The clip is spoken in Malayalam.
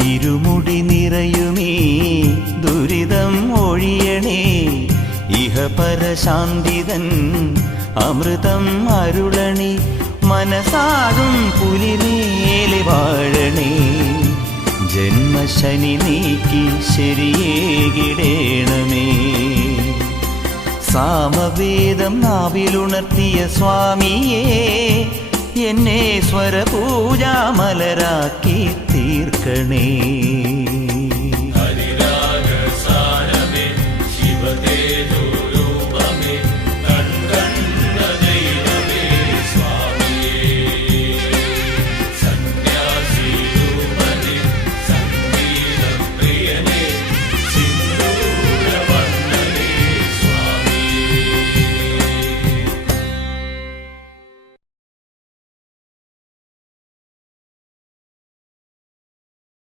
ഇരുമുടി നിറയുമേ ദുരിതം ഒഴിയണേ, ഇഹപരശാന്തിതൻ അമൃതം അരുളണേ, മനസാകും പുലിമേലെ വാഴണേ, ജന്മശനി നീക്കി ശരിയേകിടേണമേ. സാമവേദം നാവിലുണർത്തിയ സ്വാമിയേ, എന്നെ സ്വരപൂജാമലരാക്കി തീർക്കണേ.